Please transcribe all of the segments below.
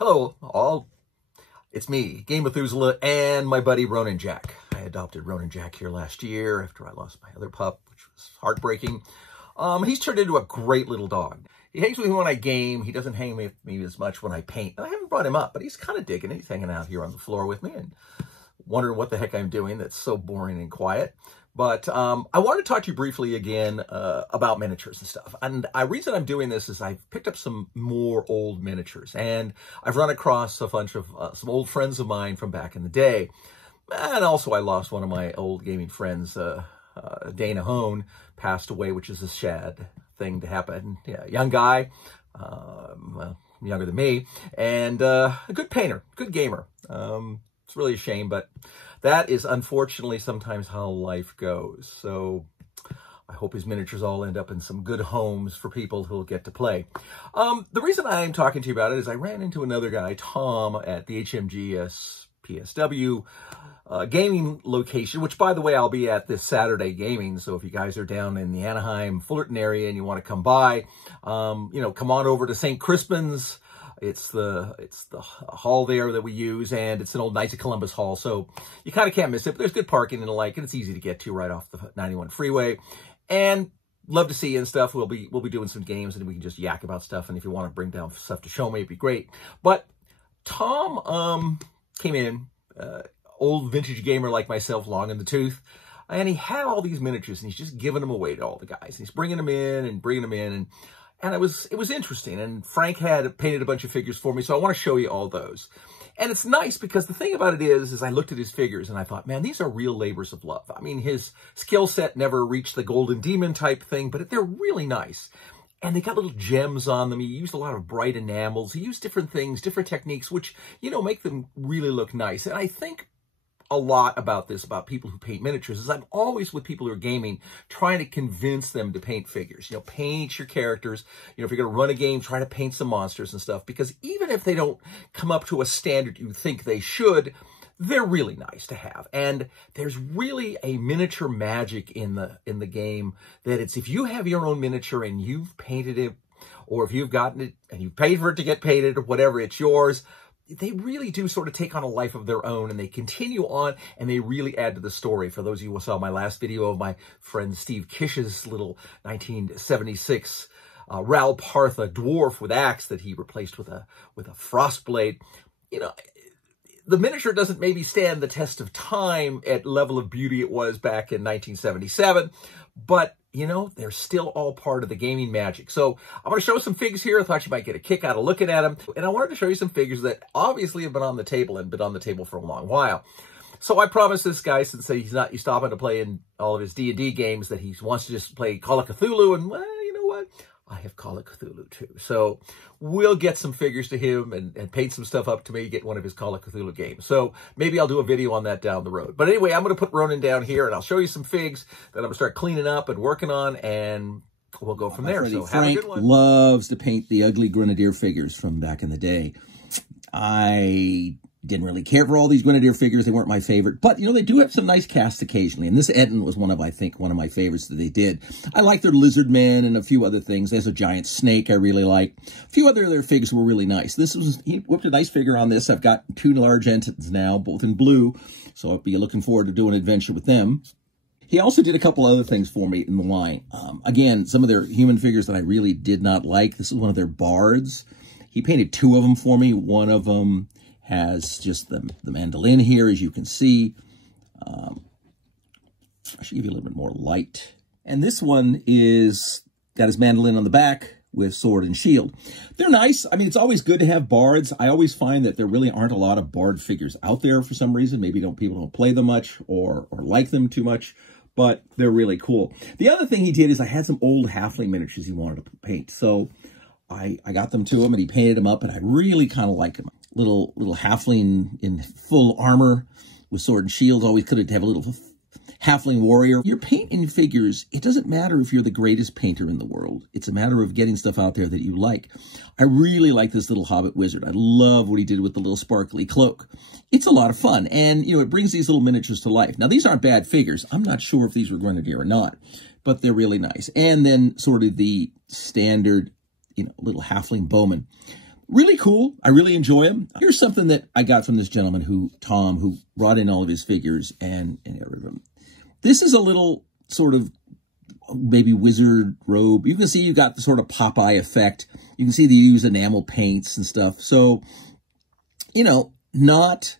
Hello, all. It's me, Game Methuselah, and my buddy Ronin Jack. I adopted Ronin Jack here last year after I lost my other pup, which was heartbreaking. He's turned into a great little dog. He hangs with me when I game. He doesn't hang with me as much when I paint. And I haven't brought him up, but he's kind of digging it. He's hanging out here on the floor with me and wondering what the heck I'm doing that's so boring and quiet. But I wanted to talk to you briefly again about miniatures and stuff. And the reason I'm doing this is I've picked up some more old miniatures. And I've run across a bunch of some old friends of mine from back in the day. And also I lost one of my old gaming friends, Dana Hone, passed away, which is a sad thing to happen. Yeah, young guy, well, younger than me, and a good painter, good gamer. It's really a shame, but that is unfortunately sometimes how life goes. So I hope his miniatures all end up in some good homes for people who'll get to play. The reason I'm talking to you about it is I ran into another guy, Tom, at the HMGS PSW gaming location, which, by the way, I'll be at this Saturday gaming. So if you guys are down in the Anaheim, Fullerton area and you want to come by, you know, come on over to St. Crispin's. It's the hall there that we use, and it's an old Knights of Columbus hall, so you kind of can't miss it. But there's good parking and the like, and it's easy to get to right off the 91 freeway. And love to see you and stuff. We'll be doing some games, and we can just yak about stuff. And if you want to bring down stuff to show me, it'd be great. But Tom came in, old vintage gamer like myself, long in the tooth, and he had all these miniatures, and he's just giving them away to all the guys. And he's bringing them in and bringing them in, and it was interesting. And Frank had painted a bunch of figures for me, so I want to show you all those. And it's nice because the thing about it is I looked at his figures and I thought, man, these are real labors of love. I mean, his skill set never reached the Golden Demon type thing, but they're really nice. And they got little gems on them. He used a lot of bright enamels. He used different things, different techniques, which, you know, make them really look nice. And I think a lot about this, about people who paint miniatures, is I'm always with people who are gaming, trying to convince them to paint figures. You know, paint your characters. You know, if you're going to run a game, try to paint some monsters and stuff, because even if they don't come up to a standard you think they should, they're really nice to have. And there's really a miniature magic in the game that it's, if you have your own miniature and you've painted it, or if you've gotten it and you paid for it to get painted or whatever, it's yours. They really do sort of take on a life of their own, and they continue on, and they really add to the story. For those of you who saw my last video of my friend Steve Kish's little 1976 Ral Partha dwarf with axe that he replaced with a frost blade, you know, the miniature doesn't maybe stand the test of time at level of beauty it was back in 1977, but you know, they're still all part of the gaming magic. So I'm going to show some figures here. I thought you might get a kick out of looking at them. And I wanted to show you some figures that obviously have been on the table and been on the table for a long while. So I promised this guy, since he's not stopping to play in all of his D&D games, that he wants to just play Call of Cthulhu. And, well, you know what? I have Call of Cthulhu too. So we'll get some figures to him and paint some stuff up to me, get one of his Call of Cthulhu games. So maybe I'll do a video on that down the road. But anyway, I'm going to put Ronin down here, and I'll show you some figs that I'm going to start cleaning up and working on, and we'll go from there. So have a good one. Frank loves to paint the ugly Grenadier figures from back in the day. I didn't really care for all these Grenadier figures. They weren't my favorite. But, you know, they do have some nice casts occasionally. And this Etten was one of, I think, one of my favorites that they did. I like their Lizard Man and a few other things. There's a giant snake I really like. A few other of their figures were really nice. He whipped a nice figure on this. I've got 2 large Ettins now, both in blue. So I'll be looking forward to doing an adventure with them. He also did a couple other things for me in the line. Again, some of their human figures that I really did not like. This is one of their bards. He painted 2 of them for me. One of them has just the mandolin here, as you can see. I should give you a little bit more light. And this one is got his mandolin on the back with sword and shield. They're nice. I mean, it's always good to have bards. I always find that there really aren't a lot of bard figures out there for some reason. Maybe people don't play them much or like them too much, but they're really cool. The other thing he did is I had some old halfling miniatures he wanted to paint. So I got them to him, and he painted them up, and I really kind of like them. Little halfling in full armor with sword and shield. Always could have a little halfling warrior. You're painting figures. It doesn't matter if you're the greatest painter in the world. It's a matter of getting stuff out there that you like. I really like this little hobbit wizard. I love what he did with the little sparkly cloak. It's a lot of fun, and you know, it brings these little miniatures to life. Now, these aren't bad figures. I'm not sure if these were Grenadier or not, but they're really nice. And then sort of the standard, you know, little halfling bowman. really cool. I really enjoy them. Here's something that I got from this gentleman, Tom, who brought in all of his figures and everything. This is a little sort of maybe wizard robe. You can see you got the sort of Popeye effect. You can see they use enamel paints and stuff. So, you know, not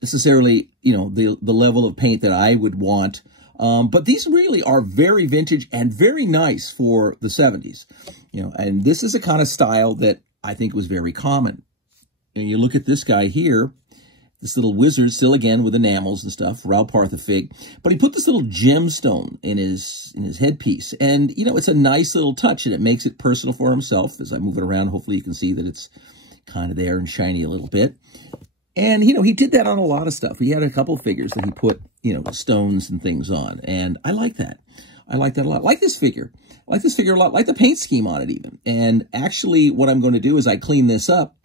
necessarily, you know, the level of paint that I would want. But these really are very vintage and very nice for the 70s. You know, and this is a kind of style that I think was very common. And you look at this guy here, this little wizard, still again with enamels and stuff, Ral Partha fig, but he put this little gemstone in his headpiece. And, you know, it's a nice little touch, and it makes it personal for himself. As I move it around, hopefully you can see that it's kind of there and shiny a little bit. And, you know, he did that on a lot of stuff. He had a couple of figures that he put, you know, stones and things on. And I like that. I like that a lot. I like this figure. I like this figure a lot. I like the paint scheme on it even. And actually what I'm going to do is I clean this up.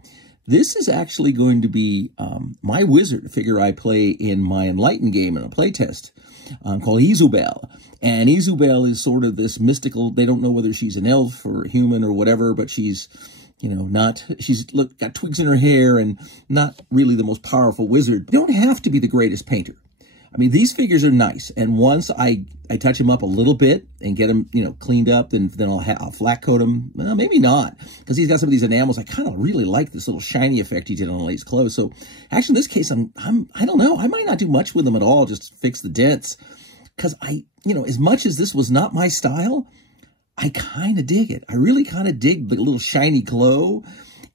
This is actually going to be my wizard, a figure I play in my Enlighten game in a playtest called Isobel. And Isobel is sort of this mystical, they don't know whether she's an elf or a human or whatever, but she's, you know, she's got twigs in her hair and not really the most powerful wizard. You don't have to be the greatest painter. I mean, these figures are nice. And once I touch them up a little bit and get them, you know, cleaned up, then I'll flat coat them. Well, maybe not, because he's got some of these enamels. I kind of really like this little shiny effect he did on all these clothes. So actually in this case, I don't know. I might not do much with them at all, just fix the dents. Because you know, as much as this was not my style, I kind of dig it. I really kind of dig the little shiny glow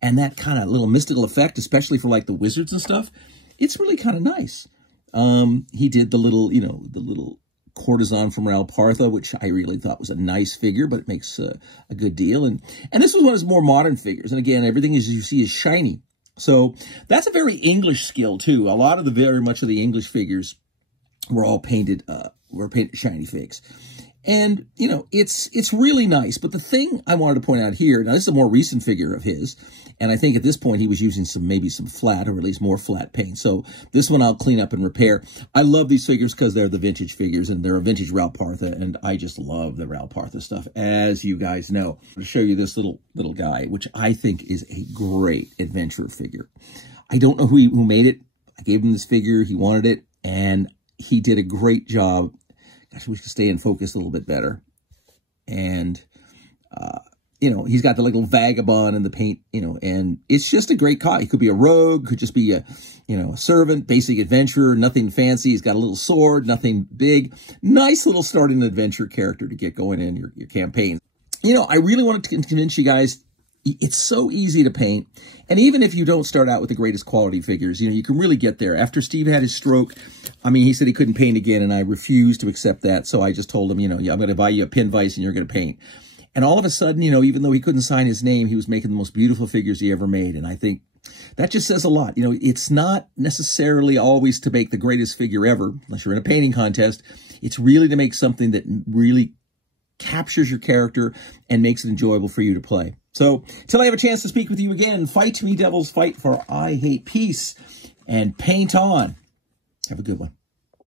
and that kind of little mystical effect, especially for like the wizards and stuff. It's really kind of nice. He did the little, you know, the little courtesan from Ral Partha, which I really thought was a nice figure, but it makes a good deal. And this was one of his more modern figures. And again, everything as you see is shiny. So that's a very English skill too. A lot of very much of the English figures were all painted, shiny figs. And, you know, it's really nice. But the thing I wanted to point out here, now this is a more recent figure of his, and I think at this point he was using maybe some flat, or at least more flat paint. So this one I'll clean up and repair. I love these figures because they're the vintage figures, and they're a vintage Ral Partha, and I just love the Ral Partha stuff, as you guys know. I'm going to show you this little guy, which I think is a great adventure figure. I don't know who made it. I gave him this figure. He wanted it, and he did a great job. Gosh, we should stay in focus a little bit better. And, you know, he's got the little vagabond in the paint, you know, and it's just a great car. He could be a rogue, could just be a, you know, a servant, basic adventurer, nothing fancy. He's got a little sword, nothing big. Nice little starting adventure character to get going in your campaign. You know, I really wanted to convince you guys, it's so easy to paint. And even if you don't start out with the greatest quality figures, you know, you can really get there. After Steve had his stroke, I mean, he said he couldn't paint again, and I refused to accept that. So I just told him, you know, I'm going to buy you a pin vise and you're going to paint. And all of a sudden, you know, even though he couldn't sign his name, he was making the most beautiful figures he ever made. And I think that just says a lot. You know, it's not necessarily always to make the greatest figure ever, unless you're in a painting contest. It's really to make something that really captures your character and makes it enjoyable for you to play. So, till I have a chance to speak with you again, fight me, devils, fight, for I hate peace, and paint on. Have a good one.